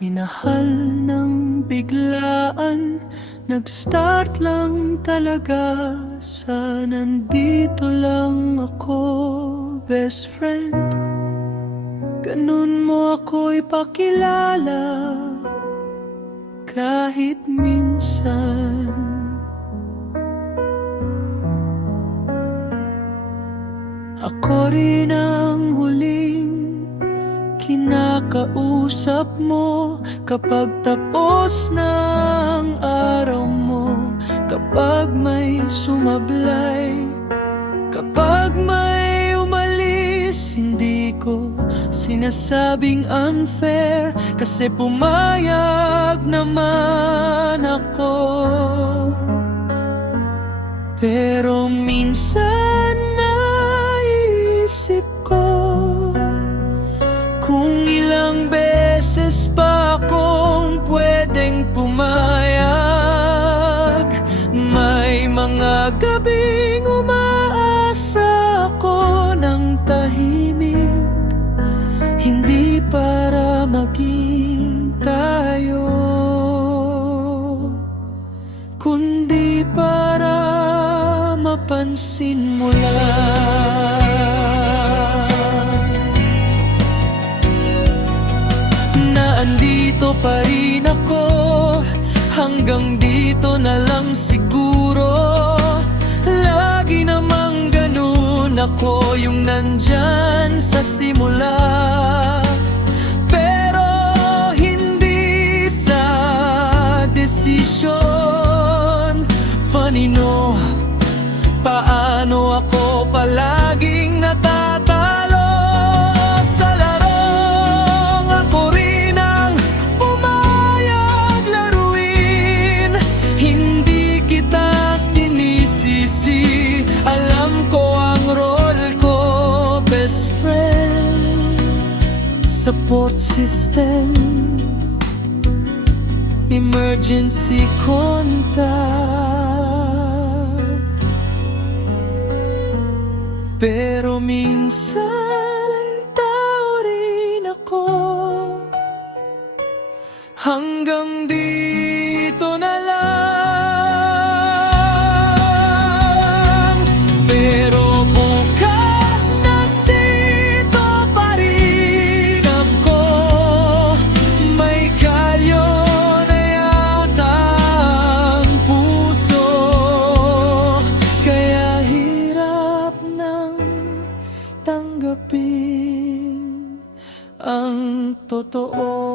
Minahal ng biglaan, nag-start lang talaga sa nandito lang ako, best friend. Ganun mo ako ipakilala kahit minsan. Ako rin ang huling kinakausap mo kapag tapos na ang araw mo, kapag may sumablay, kapag may umalis. Hindi ko sinasabing unfair, kasi pumayag naman ako. Pero minsan naisip ko kung ilang beses pa akong pwedeng pumayag. May mga gabing umaasa ako ng tahimik, hindi para maging tayo, kundi para mapansin mo lang na andito pa rin ako. Hanggang dito na lang siguro. Lagi namang ganun, ako yung nandyan sa simula, pero hindi sa desisyon. Funny no, paano ako palaging natatalo sa larong ako rin ang pumayag laruin. Hindi kita sinisisi, alam ko ang role ko, best friend. Support system, emergency contact. Pero minsan tao rin ako. Hanggang dito na lang. Pero bukas nandito pa rin ako. May kalyo na yata ang puso, kaya hirap nang tanggapin ang totoo.